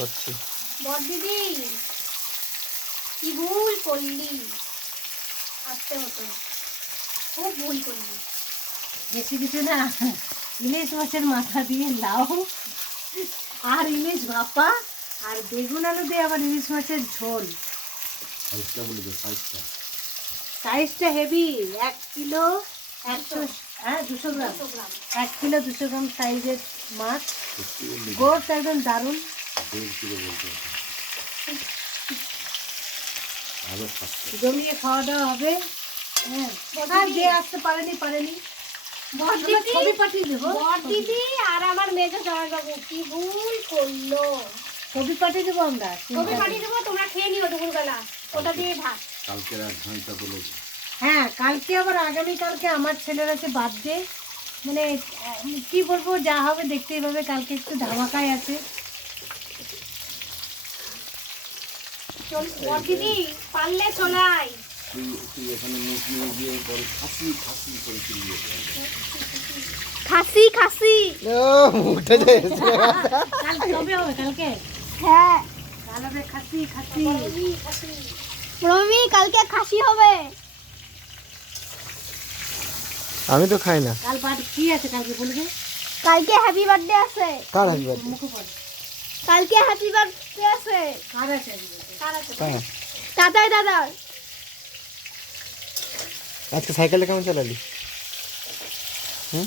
করছি। বড় দিদি কি ভুল করলি, আসতে হতো, খুব ভুল করলি। বেশি কিছু না, ইলিশ মাছের মাথা দিয়ে লাউ আর ইলিশ ভাপা আর বেগুন আলু দিয়ে আবার ইলিশ মাছের ঝোল। সাইজটা বলে দে, সাইজটা। সাইজটা হেভি, 1 কিলো 100, হ্যাঁ 200 গ্রাম, 1 কিলো 200 গ্রাম সাইজের মাছ। সত্যি বললি? গোট একদম দারুণ। 1.5 কিলো বলতে হবে। ভালো খাচ্ছে। জমিয়ে খাওয়া দাওয়া হবে। হ্যাঁ, আর যে আসতে পারেনি বড় আমরা দিদি, ছবি পাঠিয়ে দেবো। বড় দিদি আর আমার মেজো জামাইবাবু কি ভুল করলো। ছবি পাঠিয়ে দেবো আমরা। ছবি পাঠিয়ে দেবো, তোমরা খেয়ে নিও দুপুরবেলা, ওটা দিয়ে ভাত। কালকের অ্যাডভান্সটা বলে দে। হ্যাঁ, কালকে আবার আগামীকালকে আমার ছেলের আছে বার্থডে। মানে কি বলবো, যা হবে দেখতেই পাবে। কালকে একটু ধামাকাই আছে। চল বড় দিদি, পারলে চলাই। তুই এখানে মুখ নিয়ে গিয়ে পরে খাসি করে চিল্লিয়ে দে। খাসি খাসি। উঠে যায়। কালকে কবে হবে? কালকে হ্যাঁ কাল হবে খাসি। রমি, কালকে খাসি হবে। আমি তো খাই না। কাল পাঠ কি আছে কালকে বলবে? কালকে হ্যাপি বার্থডে আছে। কার হ্যাপি বার্থডে? মুখে পড়। কালকে হ্যাপি বার্থডে আছে। কার আছে আজকে? কার আছে? কার? দাদার। আজকে সাইকেলটা কেমন চালালি? হুম?